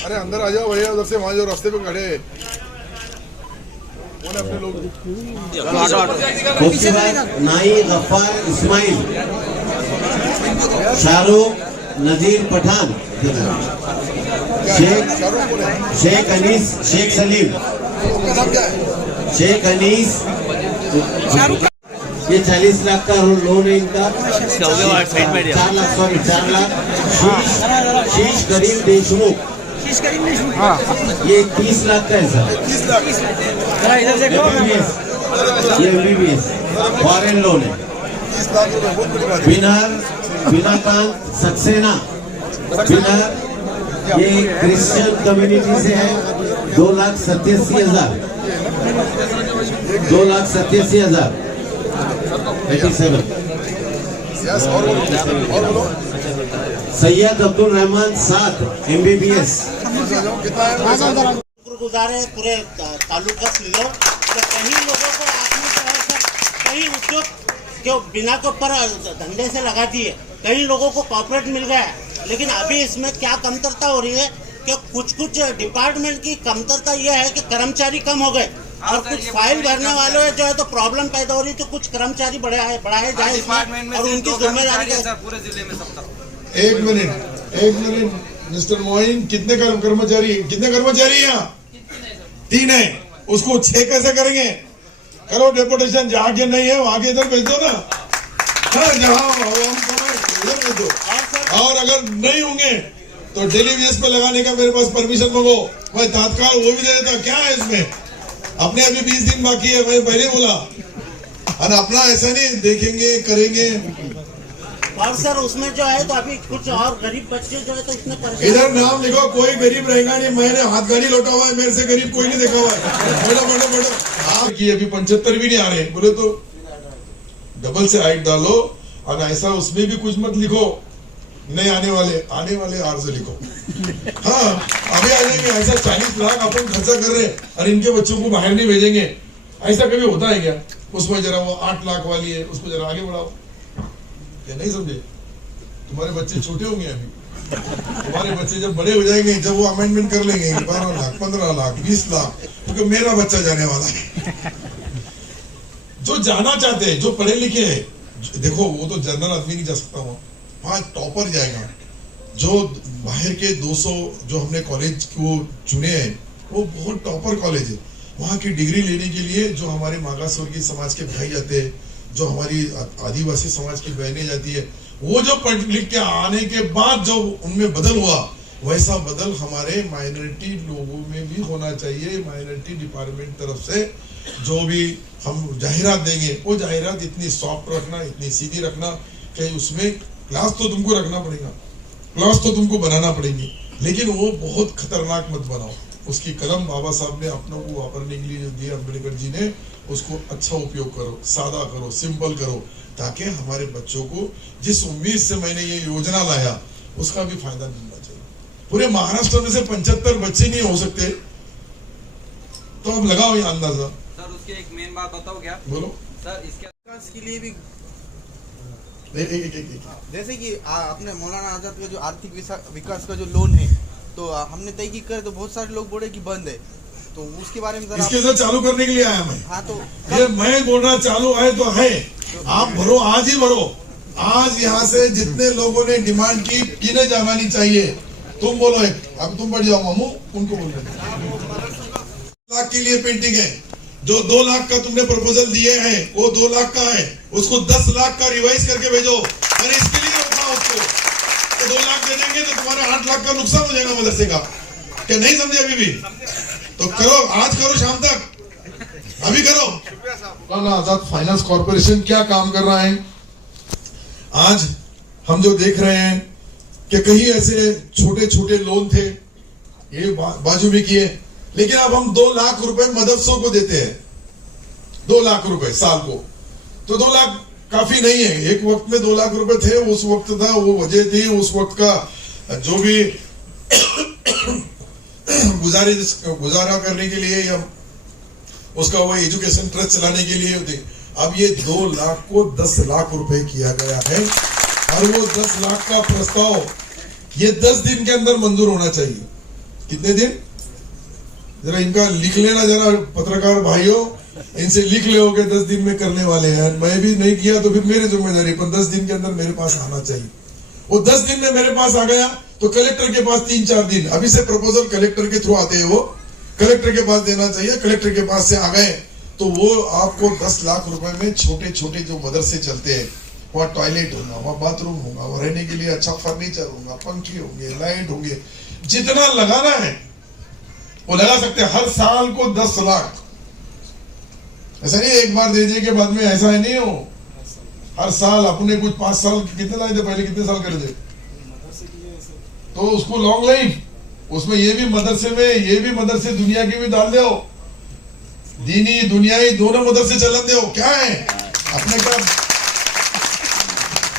अरे अंदर आ जाओ भैया, उधर से वहाँ जो रास्ते पे खड़े हैं कौन है अपने लोग। उसके बाद नाई गफ्फार इस्माइल, शाहरुख नजीर पठान, शेख अनीस, शेख सलीम, उसका नाम क्या है? शेख अनीस। ये 40 लाख का लोन है इनका। 4 लाख, सॉरी 4 लाख। शीश करीम देशमुख, ये 30 लाख का है सर। 30 लाख। ये MBBS फॉरेन लोन है। 30 लाख रुपए बहुत बड़ी बात है। बिनाकांत सक्सेना, बिनार, ये क्रिश्चियन कम्युनिटी से है। 2,87,000, 2,87,000, 87। यस, और बोलो। सैयद अब्दुल रहमान 7, MBBS। कितना है पैसा? शुक्रगुजार है पूरे तालुका से लोग। तो कई लोगों को आपने जो है सर कई उद्योग जो बिना के ऊपर धंधे से लगा दिए, कई लोगों को कॉर्पोरेट मिल गया है। लेकिन अभी इसमें क्या कमतरता हो रही है कि कुछ डिपार्टमेंट की कमतरता यह है कि कर्मचारी कम हो गए और कुछ फाइल भरने वालों जो है तो प्रॉब्लम पैदा हो रही है। तो कुछ कर्मचारी बढ़ाए जाए इसमें और उनकी जिम्मेदारी का पूरे जिले में सबका। एक मिनट मिस्टर मोइन, कितने कर्मचारी हैं यहाँ? 3 है। उसको 6 कैसे करेंगे? करो डेपुटेशन, जहाँ के नहीं है वहाँ के इधर भेज दो ना। हाँ, जहाँ इधर भेज दो। और अगर नहीं होंगे तो डेली बेस पे लगाने का मेरे पास परमिशन मांगो, मैं तात्काल वो भी दे देता। क्या है इसमें? अपने अभी 20 दिन बाकी है, मैं पहले बोला। और अपना ऐसा नहीं देखेंगे करेंगे। और सर उसमें जो है तो अभी कुछ और गरीब बच्चे जो है तो इतने परेशान। इधर नाम लिखो, कोई गरीब रहेगा नहीं। मैंने हाथ गाड़ी लौटा हुआ है, मेरे से गरीब कोई नहीं देखा हुआ है। बोलो की अभी 75 भी नहीं आ रहे। बोले तो डबल से हाइट डालो और ऐसा उसमें भी कुछ मत लिखो, नहीं आने वाले आर से लिखो। हाँ, अभी आ जाएंगे। ऐसा 40 लाख अपन खर्चा कर रहे हैं और इनके बच्चों को बाहर नहीं भेजेंगे, ऐसा कभी होता है क्या? उसमें जरा वो 8 लाख वाली है, उसको जरा आगे बढ़ाओ। क्या नहीं समझे? तुम्हारे बच्चे छोटे होंगे अभी, तुम्हारे बच्चे जब बड़े हो जाएंगे, जब वो अमेंडमेंट कर लेंगे 12 लाख, 15 लाख, 20 लाख, क्योंकि मेरा बच्चा जाने वाला है। जो जाना चाहते हैं, जो पढ़े लिखे हैं, देखो वो तो जनरल आदमी नहीं जा सकता, वहां टॉपर जाएगा। जो बाहर के 200 जो हमने कॉलेज को चुने हैं, वो बहुत टॉपर कॉलेज है। वहां की डिग्री लेने के लिए जो हमारे मागास वर्गीय समाज के भाई जाते हैं, जो हमारी आदिवासी समाज की बहनें जाती है, वो जो पढ़ लिख के आने के बाद जो उनमें बदल हुआ, वैसा बदल हमारे माइनॉरिटी लोगों में भी होना चाहिए। माइनॉरिटी डिपार्टमेंट तरफ से जो भी हम जाहिरात देंगे, वो जाहिरात इतनी सॉफ्ट रखना, इतनी सीधी रखना कि उसमें क्लास तो तुमको रखना पड़ेगा, क्लास तो तुमको बनाना पड़ेगी, लेकिन वो बहुत खतरनाक मत बनाओ। उसकी कलम बाबा साहब ने अपनों को वापरने के लिए जो दिया, अम्बेडकर जी ने, उसको अच्छा उपयोग करो, सादा करो, सिंपल करो, ताकि हमारे बच्चों को जिस उम्मीद से मैंने ये योजना लाया उसका भी फायदा मिलना चाहिए। पूरे महाराष्ट्र में से 75 बच्चे नहीं हो सकते, तो अब लगाओ ये अंदाजा। सर उसकी एक मेन बात बताओ क्या? बोलो सर इसके के लिए भी जैसे कि अपने मौलाना आजाद का जो आर्थिक विकास का जो लोन है, तो हमने तय की कर, तो बहुत सारे लोग बोले कि बंद है, तो उसके बारे में इसके साथ चालू करने के लिए आया मैं। हाँ, तो ये मैं बोल रहा चालू है तो है, आप भरो, आज ही भरो। आज यहाँ से जितने लोगों ने डिमांड की, किन्हें जाना नहीं चाहिए, तुम बोलो एक, अब तुम बढ़ जाओ मामू, उनको बोलो। 1 लाख के लिए पेंटिंग है, जो 2 लाख का तुमने प्रपोजल दिए हैं वो 2 लाख का है, उसको 10 लाख का रिवाइज करके भेजो। मैंने इसके लिए रोका उसको, तो 2 लाख दे देंगे तो तुम्हारा 8 लाख का नुकसान हो जाएगा मदरसे का। क्या नहीं समझे अभी भी? तो करो, आज करो, शाम तक अभी करो। मौलाना आजाद फाइनेंस कॉर्पोरेशन क्या काम कर रहा है? आज हम जो देख रहे हैं कि कहीं ऐसे छोटे छोटे लोन थे, ये बाजू में किए, लेकिन अब हम 2 लाख रुपए मदरसों को देते हैं, 2 लाख रुपए साल को। तो 2 लाख काफी नहीं है, एक वक्त में 2 लाख रुपए थे, उस वक्त था, वो वजह थी, उस वक्त का जो भी गुजारा करने के लिए या उसका वो एजुकेशन ट्रस्ट चलाने के लिए होते। अब ये 2 लाख को 10 लाख रुपए किया गया है और वो 10 लाख का प्रस्ताव ये 10 दिन के अंदर मंजूर होना चाहिए। कितने दिन? जरा इनका लिख लेना, जरा पत्रकार भाइयों, इनसे लिख लो कि 10 दिन में करने वाले हैं। मैं भी नहीं किया तो फिर मेरी जिम्मेदारी, पर 10 दिन के अंदर मेरे पास आना चाहिए। वो 10 दिन में मेरे पास आ गया तो कलेक्टर के पास 3-4 दिन, अभी से प्रपोजल कलेक्टर के थ्रू आते हैं, वो कलेक्टर के पास देना चाहिए। कलेक्टर के पास से आ गए तो वो आपको 10 लाख रुपए में छोटे छोटे जो मदरसे चलते हैं, वहाँ टॉयलेट होगा, वहाँ बाथरूम होगा, वहाँ रहने के लिए अच्छा फर्नीचर होगा, पंखे होंगे, लाइट होंगे, जितना लगाना है वो लगा सकते हैं। हर साल को 10 लाख, ऐसा नहीं एक बार दे देने के बाद में, ऐसा नहीं हो। हर साल अपने कुछ 5 साल कितने लाए थे पहले, कितने साल कर दे तो उसको लॉन्ग लाइफ, उसमें ये भी मदरसे में, ये भी मदरसे दुनिया के भी डाल दो, दीनी दुनियाई दोनों मदरसे चलन दो। क्या है अपने का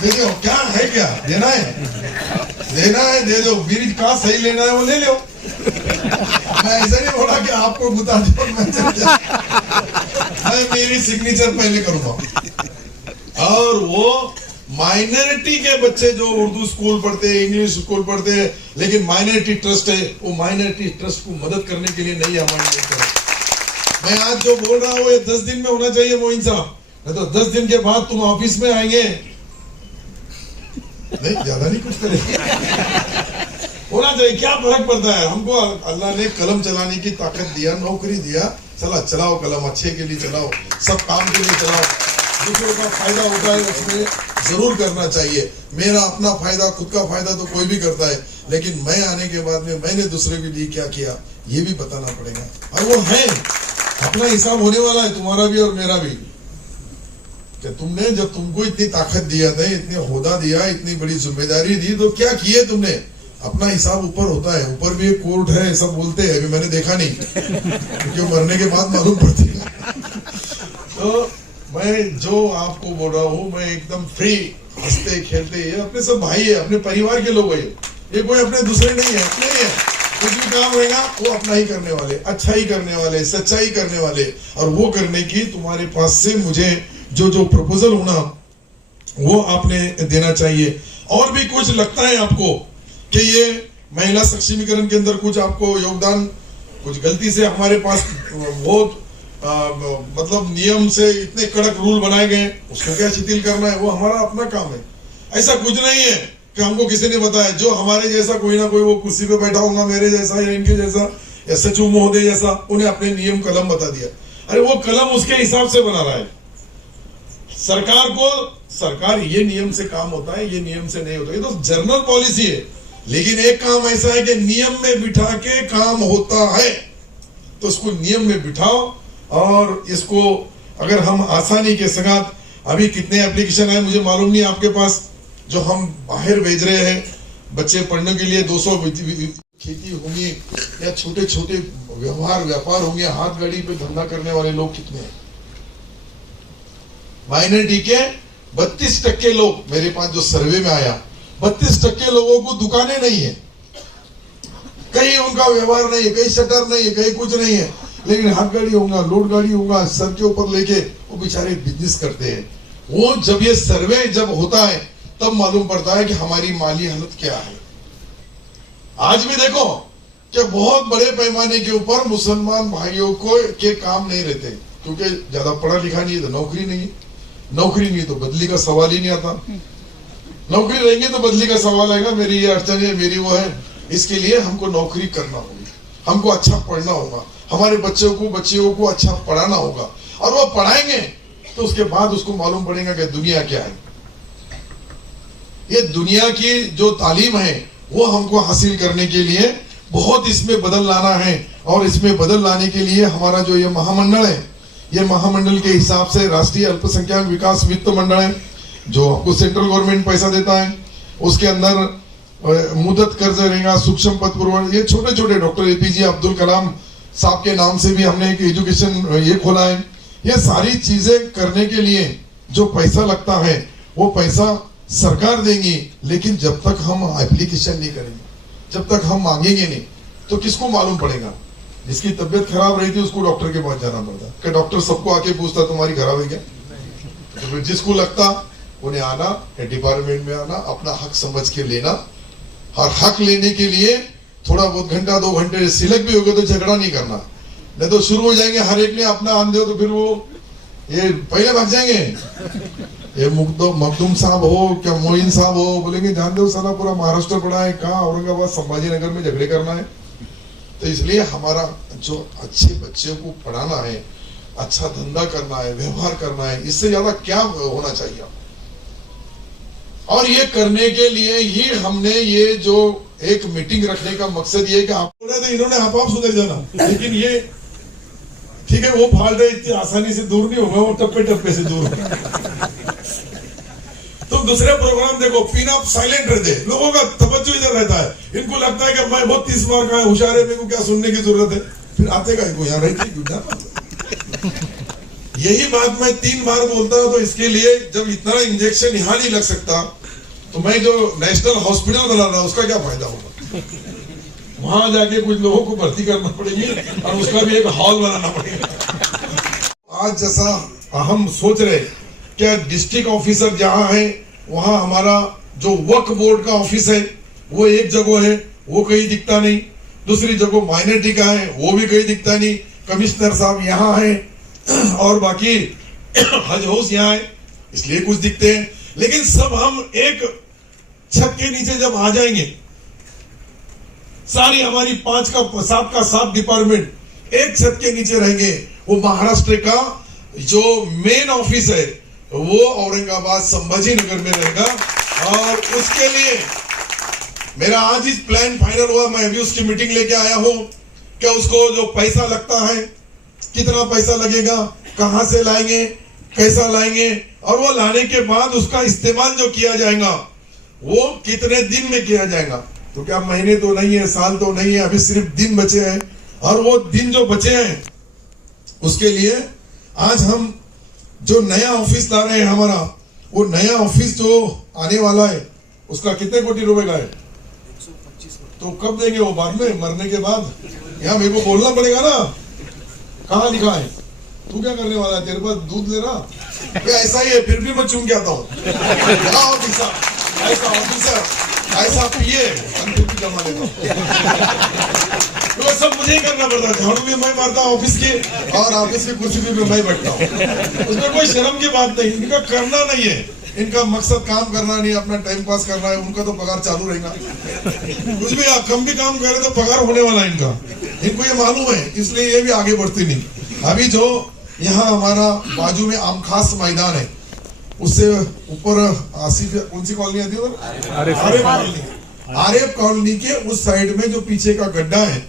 दे दो, क्या है, क्या देना है दे दो, बीज का सही लेना है वो ले लो। मैं ऐसा नहीं बोला कि आपको बता दो, मैं मेरी सिग्नेचर पहले करूंगा। और वो माइनॉरिटी के बच्चे जो उर्दू स्कूल पढ़ते हैं, इंग्लिश स्कूल पढ़ते हैं, लेकिन माइनॉरिटी ट्रस्ट है, वो माइनॉरिटी ट्रस्ट को मदद करने के लिए नहीं है हमारी। मैं आज जो बोल रहा हूँ ये 10 दिन में होना चाहिए मोइन साहब, नहीं तो 10 दिन के बाद तुम ऑफिस में आएंगे, नहीं ज्यादा नहीं कुछ करेंगे। होना चाहिए, क्या फर्क पड़ता है हमको। अल्लाह ने कलम चलाने की ताकत दिया, नौकरी दिया, चला चलाओ कलम, अच्छे के लिए चलाओ, सब काम के लिए चलाओ, दूसरों का फायदा होता है उसमें जरूर करना चाहिए। मेरा अपना फायदा, खुद का फायदा तो कोई भी करता है, लेकिन मैं आने के बाद में मैंने दूसरे के लिए क्या किया ये भी बताना पड़ेगा। और वो है अपना हिसाब होने वाला है, तुम्हारा भी और मेरा भी, कि तुमने जब तुमको इतनी ताकत दिया था, इतने ओहदा दिया, इतनी बड़ी जिम्मेदारी दी, तो क्या किए तुमने। अपना हिसाब ऊपर होता है, ऊपर भी एक कोर्ट है ऐसा बोलते हैं, अभी मैंने देखा नहीं क्योंकि मरने के बाद मालूम पड़ती है। तो मैं जो आपको बोल रहा हूँ, मैं एकदम फ्री, हंसते खेलते, ये अपने सब भाई है, अपने परिवार के लोग है, ये कोई अपने दूसरे नहीं है, अपने ही है। कुछ भी काम होगा वो अपना ही करने वाले, अच्छा ही करने वाले, सच्चाई करने वाले, और वो करने की तुम्हारे पास से मुझे जो जो प्रपोजल होना वो आपने देना चाहिए। और भी कुछ लगता है आपको कि ये महिला सक्षमीकरण के अंदर कुछ आपको योगदान, कुछ गलती से हमारे पास बहुत मतलब नियम से इतने कड़क रूल बनाए गए, उसको क्या शिथिल करना है, वो हमारा अपना काम है। ऐसा कुछ नहीं है कि हमको किसी ने बताया, जो हमारे जैसा कोई ना कोई वो कुर्सी पे बैठा होगा, मेरे जैसा या इनके जैसा या सचिव महोदय जैसा, उन्हें अपने नियम कलम बता दिया। अरे वो कलम उसके हिसाब से बना रहा है। सरकार को, सरकार ये नियम से काम होता है, ये नियम से नहीं होता, ये तो जनरल पॉलिसी है। लेकिन एक काम ऐसा है कि नियम में बिठा के काम होता है, तो उसको नियम में बिठाओ। और इसको अगर हम आसानी के साथ, अभी कितने एप्लीकेशन है मुझे मालूम नहीं आपके पास, जो हम बाहर भेज रहे हैं बच्चे पढ़ने के लिए, 200 खेती होंगी या छोटे छोटे व्यापार होंगे, हाथ गाड़ी पे धंधा करने वाले लोग कितने हैं। माइनॉरिटी के 32% लोग, मेरे पास जो सर्वे में आया, 32% लोगों को दुकानें नहीं है, कहीं उनका व्यवहार नहीं है, कहीं शटर नहीं है, कहीं कुछ नहीं है, लेकिन हाथ गाड़ी होगा, लोड गाड़ी होगा, सर के ऊपर लेके वो बेचारे बिजनेस करते हैं। वो जब ये सर्वे जब होता है तब मालूम पड़ता है कि हमारी माली हालत क्या है। आज भी देखो कि बहुत बड़े पैमाने के ऊपर मुसलमान भाइयों को के काम नहीं रहते, क्योंकि ज्यादा पढ़ा लिखा नहीं है तो नौकरी नहीं है, नौकरी नहीं तो बदली का सवाल ही नहीं आता, नौकरी रहेंगे तो बदली का सवाल आएगा, मेरी ये अड़चन है, मेरी वो है। इसके लिए हमको नौकरी करना होगी, हमको अच्छा पढ़ना होगा, हमारे बच्चियों को अच्छा पढ़ाना होगा, और वो पढ़ाएंगे तो उसके बाद उसको मालूम पड़ेगा कि दुनिया क्या है। ये दुनिया की जो तालीम है वो हमको हासिल करने के लिए बहुत इसमें बदल लाना है। और इसमें बदल लाने के लिए हमारा जो ये महामंडल है, ये महामंडल के हिसाब से राष्ट्रीय अल्पसंख्यक विकास वित्त मंडल है, जो आपको सेंट्रल गवर्नमेंट पैसा देता है, उसके अंदर मुदत कर्ज रहेगा, सूक्ष्म पद पूर्व, ये छोटे छोटे डॉक्टर APJ अब्दुल कलाम साहब के नाम से भी हमने एक एजुकेशन ये खोला है। ये सारी चीजें करने के लिए जो पैसा लगता है वो पैसा सरकार देंगी, लेकिन जब तक हम एप्लीकेशन नहीं करेंगे, जब तक हम मांगेंगे नहीं, तो किसको मालूम पड़ेगा। जिसकी तबीयत खराब रही थी उसको डॉक्टर के पास जाना पड़ता, कि डॉक्टर सबको आके पूछता तुम्हारी खराब है क्या, तो जिसको लगता उन्हें आना, डिपार्टमेंट में आना, अपना हक समझ के लेना, और हक लेने के लिए थोड़ा बहुत घंटा 2 घंटे सिलक भी होगा तो झगड़ा नहीं करना, नहीं तो शुरू हो जाएंगे हर एक ने अपना आन दो तो फिर वो ये पहले भाग जाएंगे। ये मखदूम साहब हो क्या मोइन साहब हो, बोलेंगे जान दो साला पूरा महाराष्ट्र पड़ा है, कहाँ औरंगाबाद संभाजीनगर में झगड़े करना है। तो इसलिए हमारा जो अच्छे बच्चों को पढ़ाना है, अच्छा धंधा करना है, व्यवहार करना है, इससे ज्यादा क्या होना चाहिए। और ये करने के लिए ही हमने ये जो एक मीटिंग रखने का मकसद ये कि आप बोले तो इन्होंने आप सुधर जाना, लेकिन ये ठीक है वो फाल्ट है, इतनी आसानी से दूर नहीं होगा, वो टप्पे टप्पे से दूर होगा। तो दूसरे प्रोग्राम देखो, पिन अप साइलेंट रहते, लोगों का तवज्जो इधर रहता है, इनको लगता है कि मैं बहुत 30 बार का होशियार है, मेरे को क्या सुनने की जरूरत है, फिर आते का इनको यहाँ रहती। यही बात मैं 3 बार बोलता हूं, तो इसके लिए जब इतना इंजेक्शन यहाँ नहीं लग सकता तो मैं जो नेशनल हॉस्पिटल बना रहा उसका क्या फायदा होगा। वहां जाके कुछ लोगों को भर्ती करना पड़ेगी और उसका भी एक हॉल बनाना पड़ेगा। आज जैसा हम सोच रहे क्या डिस्ट्रिक्ट ऑफिसर जहां है वहां हमारा जो वक्फ बोर्ड का ऑफिस है वो एक जगह है, वो कहीं दिखता नहीं, दूसरी जगह माइनॉरिटी का है वो भी कहीं दिखता नहीं, कमिश्नर साहब यहाँ है और बाकी हज हाउस यहाँ है इसलिए कुछ दिखते हैं, लेकिन सब हम एक छत के नीचे जब आ जाएंगे, सारी हमारी 5 का 7 डिपार्टमेंट एक छत के नीचे रहेंगे। वो महाराष्ट्र का जो मेन ऑफिस है वो औरंगाबाद संभाजीनगर में रहेगा और उसके लिए मेरा आज ही प्लान फाइनल हुआ। मैं अभी उसकी मीटिंग लेके आया हूं कि उसको जो पैसा लगता है, कितना पैसा लगेगा, कहां से लाएंगे, कैसा लाएंगे और वो लाने के बाद उसका इस्तेमाल जो किया जाएगा वो कितने दिन में किया जाएगा। तो क्या महीने तो नहीं है, साल तो नहीं है, अभी सिर्फ दिन बचे हैं और वो दिन जो बचे हैं उसके लिए आज हम जो नया ऑफिस ला रहे हैं हमारा, वो नया ऑफिस जो आने वाला है उसका कितने कोटी रुपए का है, 125। तो कब देंगे वो बाद में मरने के बाद, यहाँ मेरे को बोलना पड़ेगा ना कहाँ लिखा है, तू क्या करने वाला है, तेरे पास दूध ले रहा क्या, ऐसा ही है, फिर भी मैं चूम के आता हूँ ऐसा ऑफिसर ऐसा पिए फिर भी जमा लेता हूँ। तो सब मुझे ही करना पड़ता है, झाड़ू भी मैं मारता हूँ ऑफिस की और ऑफिस की कुर्सी भी मैं बैठता हूँ, उसमें कोई शर्म की बात नहीं, इनका करना नहीं है, इनका मकसद काम करना नहीं, अपना टाइम पास करना है, उनका तो पगार चालू रहेगा, कुछ भी कम भी काम करे तो पगार होने वाला है इनका, इनको ये मालूम है, इसलिए ये भी आगे बढ़ती नहीं। अभी जो यहाँ हमारा बाजू में आमखास मैदान है उससे ऊपर आसिफ कौन सी कॉलोनी आती है, आरेफ कॉलोनी के उस साइड में जो पीछे का गड्ढा है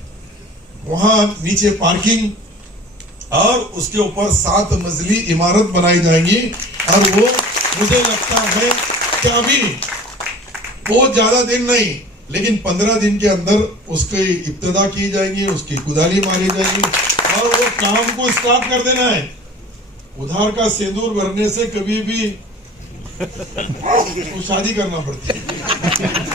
वहां नीचे पार्किंग और उसके ऊपर 7 मंजिली इमारत बनाई जाएगी और वो मुझे लगता है कि अभी बहुत ज्यादा दिन नहीं लेकिन 15 दिन के अंदर उसकी इब्तिदा की जाएगी, उसकी कुदाली मारी जाएगी और वो काम को स्टार्ट कर देना है। उधार का सिंदूर भरने से कभी भी तो शादी करना पड़ती है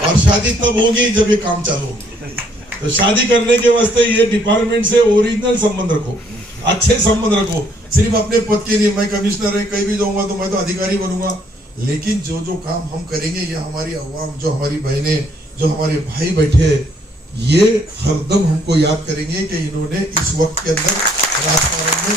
और शादी तब होगी जब ये काम चालू होगी। तो शादी करने के वास्ते ये डिपार्टमेंट से ओरिजिनल संबंध रखो, अच्छे संबंध रखो, सिर्फ अपने पद के लिए मैं कमिश्नर है कहीं भी जाऊंगा तो मैं तो अधिकारी बनूंगा, लेकिन जो जो काम हम करेंगे ये हमारी अवाम, जो हमारी बहनें, जो हमारे भाई बैठे ये हरदम हमको याद करेंगे कि इन्होंने इस वक्त के अंदर राजकारण में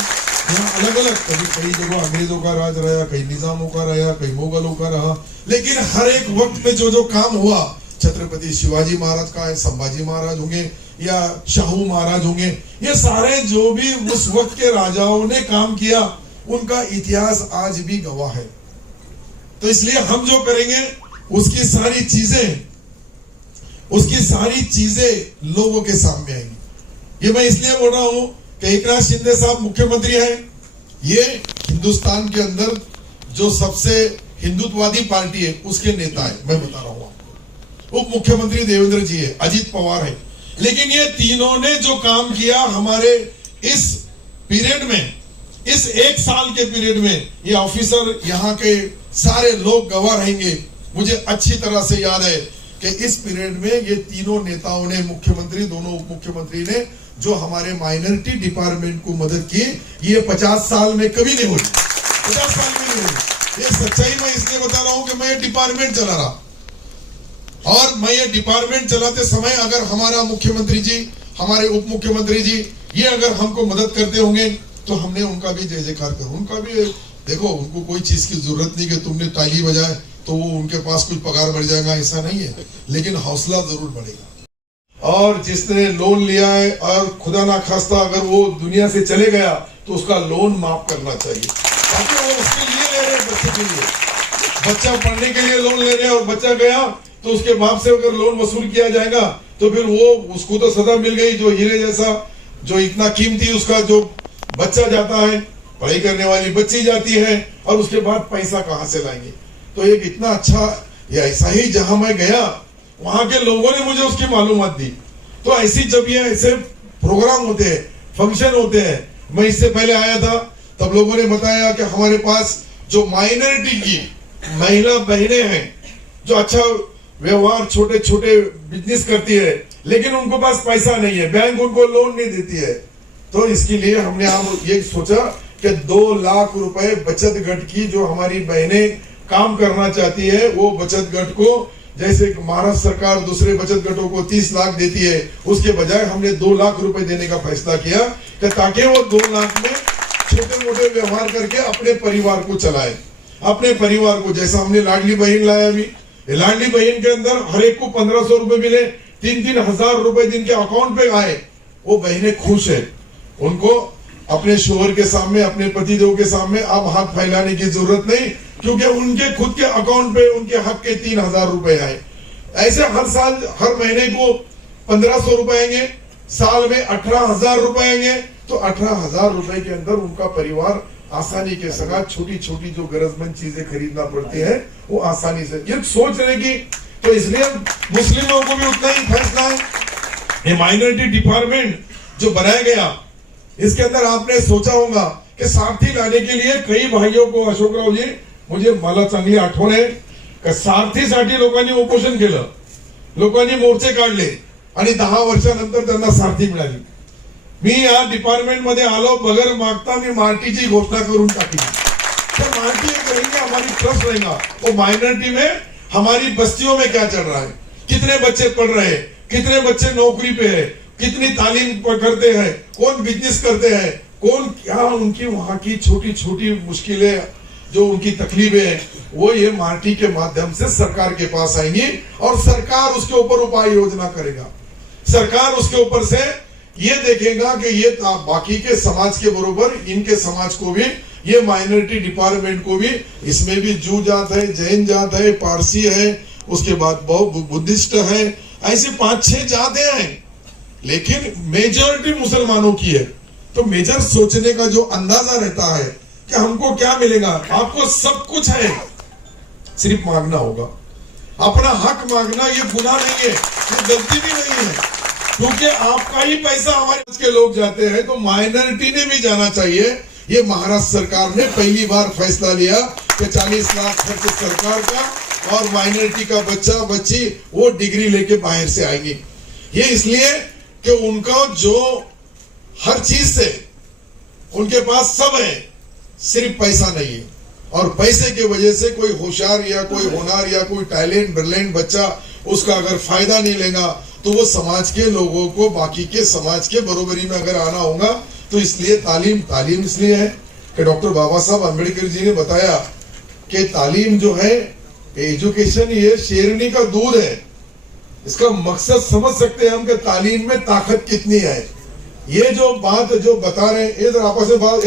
अलग अलग कभी कई जगह अंग्रेजों का राज रहा, कहीं निजामों का रहा, कहीं मुगलों का रहा, लेकिन हर एक वक्त में जो जो काम हुआ, छत्रपति शिवाजी महाराज का है, संभाजी महाराज होंगे या शाहू महाराज होंगे, ये सारे जो भी उस वक्त के राजाओं ने काम किया उनका इतिहास आज भी गवाह है। तो इसलिए हम जो करेंगे उसकी सारी चीजें लोगों के सामने आएंगी। ये मैं इसलिए बोल रहा हूं कि एकनाथ शिंदे साहब मुख्यमंत्री हैं, ये हिंदुस्तान के अंदर जो सबसे हिंदुत्ववादी पार्टी है उसके नेता है, मैं बता रहा हूं। उप मुख्यमंत्री देवेंद्र जी है, अजीत पवार है, लेकिन ये तीनों ने जो काम किया हमारे इस पीरियड में, इस 1 साल के पीरियड में, ये ऑफिसर यहाँ के सारे लोग गवाह रहेंगे। मुझे अच्छी तरह से याद है कि इस पीरियड में ये तीनों नेताओं ने, मुख्यमंत्री, दोनों उप मुख्यमंत्री ने जो हमारे माइनॉरिटी डिपार्टमेंट को मदद की, ये 50 साल में कभी नहीं हुई, 50 साल में नहीं हुई। ये सच्चाई मैं इसलिए बता रहा हूं कि मैं ये डिपार्टमेंट चला रहा, और मैं ये डिपार्टमेंट चलाते समय अगर हमारा मुख्यमंत्री जी, हमारे उप मुख्यमंत्री जी ये अगर हमको मदद करते होंगे तो हमने उनका भी जय जयकार कर, उनका भी देखो, उनको कोई चीज की जरूरत नहीं कि तुमने ताली बजाए तो वो उनके पास कुछ पगार बढ़ जाएगा, ऐसा नहीं है, लेकिन हौसला जरूर बढ़ेगा। और जिसने लोन लिया है और खुदा ना खास्ता अगर वो दुनिया से चले गया तो उसका लोन माफ करना चाहिए, ताकि वो उसके लिए ले रहे हैं, बच्चे के लिए, बच्चा पढ़ने के लिए लोन ले रहे हैं और बच्चा गया तो उसके बाप से अगर लोन वसूल किया जाएगा तो फिर वो उसको तो सजा मिल गई, जो हीरे जैसा जो इतना कीमती उसका जो बच्चा जाता है, पढ़ाई करने वाली बच्ची जाती है और उसके बाद पैसा कहां से लाएंगे। तो एक इतना अच्छा, या ऐसा ही जहां मैं गया वहां के लोगों ने मुझे उसकी मालूमात दी। तो ऐसी जब ये ऐसे प्रोग्राम होते हैं, फंक्शन होते हैं, मैं इससे पहले आया था तब लोगों ने बताया कि हमारे पास जो माइनॉरिटी की महिला बहनें हैं जो अच्छा व्यवहार, छोटे छोटे बिजनेस करती है, लेकिन उनको पास पैसा नहीं है, बैंक उनको लोन नहीं देती है। तो इसके लिए हमने अब ये सोचा कि 2 लाख रुपए बचत गट की जो हमारी बहनें काम करना चाहती है वो बचत गट को, जैसे महाराष्ट्र सरकार दूसरे बचत गटों को 30 लाख देती है, उसके बजाय हमने 2 लाख रुपए देने का फैसला किया कि ताकि वो 2 लाख में छोटे मोटे व्यवहार करके अपने परिवार को चलाए, अपने परिवार को। जैसा हमने लाडली बहन लाया अभी, लाडली बहन के अंदर हर एक को 1500 रुपए मिले, 3-3 हजार रुपए जिनके अकाउंट पे आए, वो बहनें खुश है। उनको अपने शोहर के सामने, अपने पतिदेव के सामने अब हाथ फैलाने की जरूरत नहीं, क्योंकि उनके खुद के अकाउंट पे उनके हक के 3000 रुपए आए। ऐसे हर साल, हर महीने को 1500 रुपए आएंगे, साल में 18,000 रुपए आएंगे, तो 18,000 रुपए के अंदर उनका परिवार आसानी के साथ छोटी छोटी जो गरजमंद चीजें खरीदना पड़ती है वो आसानी से, ये सोच रहे कि, तो इसलिए मुस्लिमों को भी उतना ही फैसला है। ये माइनॉरिटी डिपार्टमेंट जो बनाया गया, इसके अंदर आपने सोचा होगा कि सारथी लाने के लिए कई भाइयों को, अशोकराव जी मुझे मला चांगली आठवण आहे की सारथीसाठी लोकांनी उपोषण केलं, लोकांनी मोर्चे काढले आणि 10 वर्षानंतर त्यांना सारथी मिळाली। मी या डिपार्टमेंट मध्ये आलो, बगैर मागता मी मार्टीची घोषणा करून टाकी। तो मार्टी एक रहेंगे, हमारी ट्रस्ट रहेगा, वो माइनॉरिटी में हमारी बस्तियों में क्या चल रहा है, कितने बच्चे पढ़ रहे हैं, कितने बच्चे नौकरी पे है, कितनी तालीम करते हैं, कौन बिजनेस करते हैं, कौन क्या, उनकी वहां की छोटी छोटी मुश्किलें जो उनकी तकलीफें हैं वो ये मार्टी के माध्यम से सरकार के पास आएंगी और सरकार उसके ऊपर उपाय योजना करेगा। सरकार उसके ऊपर से ये देखेगा कि ये बाकी के समाज के बरोबर इनके समाज को भी, ये माइनॉरिटी डिपार्टमेंट को भी, इसमें भी जू जात है, जैन जात है, पारसी है, उसके बाद बहुत बुद्धिस्ट है, ऐसे 5-6 जातें हैं, लेकिन मेजॉरिटी मुसलमानों की है। तो मेजर सोचने का जो अंदाजा रहता है कि हमको क्या मिलेगा, आपको सब कुछ है, सिर्फ मांगना होगा। अपना हक मांगना ये गुनाह नहीं है, ये गलती भी नहीं है, क्योंकि आपका ही पैसा हमारे के लोग जाते हैं, तो माइनॉरिटी ने भी जाना चाहिए। ये महाराष्ट्र सरकार ने पहली बार फैसला लिया कि 40 लाख खर्च सरकार का और माइनॉरिटी का बच्चा बच्ची वो डिग्री लेके बाहर से आएंगे। ये इसलिए कि उनका जो हर चीज से उनके पास सब है, सिर्फ पैसा नहीं है, और पैसे के वजह से कोई होशियार या कोई होनार या कोई टैलेंट ब्रिलियंट बच्चा उसका अगर फायदा नहीं लेगा तो वो समाज के लोगों को, बाकी के समाज के बरोबरी में अगर आना होगा, तो इसलिए तालीम इसलिए है कि डॉक्टर बाबा साहब अम्बेडकर जी ने बताया कि तालीम जो है, एजुकेशन ये शेरनी का दूध है। इसका मकसद समझ सकते हैं हम कि तालीम में ताकत कितनी है। ये जो बात जो बता रहे हैं, ये आपस में बात